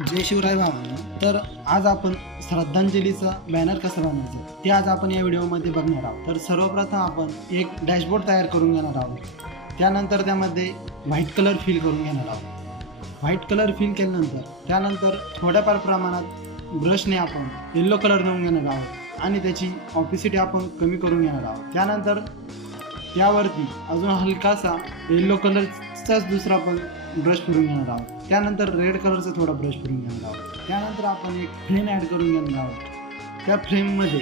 जय शिवराय भावांनो. तर आज आपण श्रद्धांजलीचा बॅनर कसं बनवायचं ते आज आपण या व्हिडिओमध्ये बघणार आहोत. तर सर्वप्रथम आपण एक डॅशबोर्ड तयार करून घेणार आहोत. त्यानंतर त्यामध्ये व्हाईट कलर फिल करून घेणार आहोत. व्हाईट कलर फिल केल्यानंतर त्यानंतर थोड्याफार प्रमाणात ब्रशने आपण येल्लो कलर देऊन घेणार आहोत आणि त्याची ऑपिसिटी आपण कमी करून घेणार आहोत. त्यानंतर त्यावरती अजून हलकासा येल्लो कलरचाच दुसरा आपण ब्रश फिरून घेणार आहोत. त्यानंतर रेड कलरचा थोडा ब्रश फिरून घेणार आहोत. त्यानंतर आपण एक फ्रेम ॲड करून घेणार आहोत. त्या फ्रेममध्ये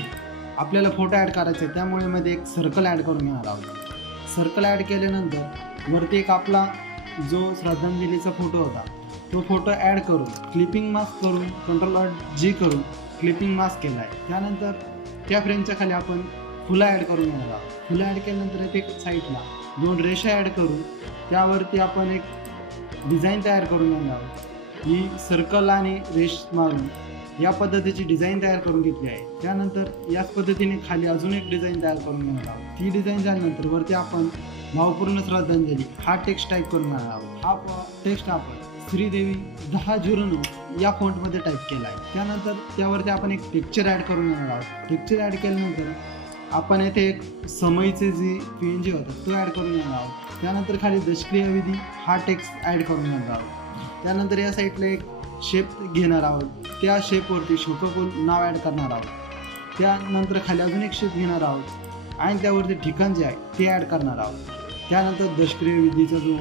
आपल्याला फोटो ॲड करायचा आहे, त्यामुळे मध्ये एक सर्कल ॲड करून घेणार आहोत. सर्कल ॲड केल्यानंतर वरती एक आपला जो श्रद्धांजलीचा फोटो होता तो फोटो ॲड करून क्लिपिंग मास्क करून Ctrl+G करून क्लिपिंग मास्क केला आहे. त्यानंतर त्या फ्रेमच्या खाली आपण फुलं ॲड करून घेणार आहोत. फुलं ॲड केल्यानंतर एक साईडला 2 रेषा ॲड करून त्यावरती आपण एक डिझाईन तयार करून घेणार आहोत. ही सर्कल आणि रेष मारून या पद्धतीची डिझाईन तयार करून घेतली आहे. त्यानंतर याच पद्धतीने खाली अजून एक डिझाईन तयार करून घेणार आहोत. ती डिझाईन झाल्यानंतर वरती आपण भावपूर्ण श्रद्धांजली हा टेक्स्ट टाईप करून घेणार आहोत. हा टेक्स्ट आपण श्रीदेवी 1009 या फॉन्टमध्ये टाईप केला आहे. त्यानंतर त्यावरती आपण एक टेक्स्चर ॲड करून घेणार आहोत. टेक्स्चर ॲड केल्यानंतर आपण येथे एक समईचे जे PNG होता तो ॲड करून घेणार आहोत. त्यानंतर खाली दशक्रिया विधी हा टेक्स्ट ॲड करून घेणार आहोत. त्यानंतर या साईडला एक शेप घेणार आहोत. त्या शेपवरती शोककुल नाव ॲड करणार आहोत. त्यानंतर खाली अजून एक शेप घेणार आहोत आणि त्यावरती ठिकाण जे आहे ते ॲड करणार आहोत. त्यानंतर दशक्रिया विधीचा जो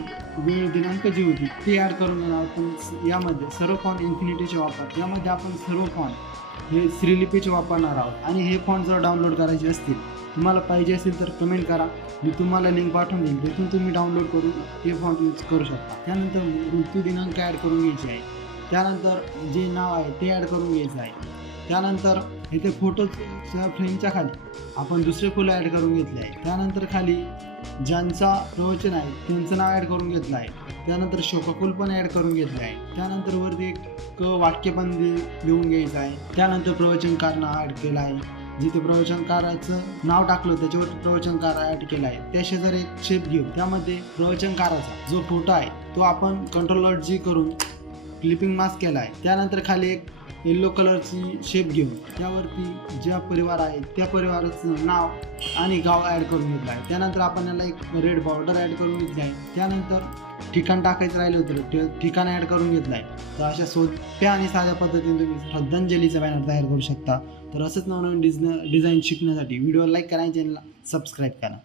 वेळ दिनांक जी होती ती ॲड करून घेणार आहोत. पण यामध्ये सर्व फॉन्ट इन्फिनिटीचे वापर, यामध्ये आपण सर्व फॉन्ट हे श्रीलिपीचे वापरणार आहोत. आणि हे फॉन्ट जर डाउनलोड करायचे असतील, तुम्हाला पाहिजे असेल तर कमेंट करा, मी तुम्हाला लिंक पाठवून देईल, तिथून तुम्ही डाउनलोड करून हे फॉन्ट यूज करू शकता. त्यानंतर मृत्यू दिनांक ॲड करून घ्यायचे आहे. त्यानंतर जे नाव आहे ते ॲड करून घ्यायचं आहे. त्यानंतर इथे फोटोच्या फ्रेमच्या खाली आपण दुसरे फुलं ॲड करून घेतले आहे. त्यानंतर खाली ज्यांचा प्रवचन आहे त्यांचं नाव ॲड करून घेतलं आहे. त्यानंतर शोककुल पण ॲड करून घेतलं आहे. त्यानंतर वरती एक वाक्य पण लिहून घ्यायचं आहे. त्यानंतर प्रवचनकार नाव ॲड केलं आहे. जिथे प्रवचनकाराचं नाव टाकलं त्याच्यावर प्रवचनकार ॲड केला आहे. त्या शेजारी एक शेप घेऊ, त्यामध्ये प्रवचनकाराचा जो फोटो आहे तो आपण Ctrl+G करून क्लिपिंग मास्क केला आहे. त्यानंतर खाली एक येल्लो कलरची शेप घेऊन त्यावरती ज्या परिवार आहे त्या परिवाराचं नाव आणि गाव ॲड करून घेतलं आहे. त्यानंतर आपण याला एक रेड बॉर्डर ॲड करून घेतली आहे. त्यानंतर ठिकाण टाकायचं राहिलं होतं, ठिकाण ॲड करून घेतलं आहे. तर अशा सोप्या आणि साध्या पद्धतीने तुम्ही श्रद्धांजलीचा बॅनर तयार करू शकता. तर असंच नवनवीन डिझाईन शिकण्यासाठी व्हिडिओ लाईक करा आणि चॅनलला सबस्क्राईब करा.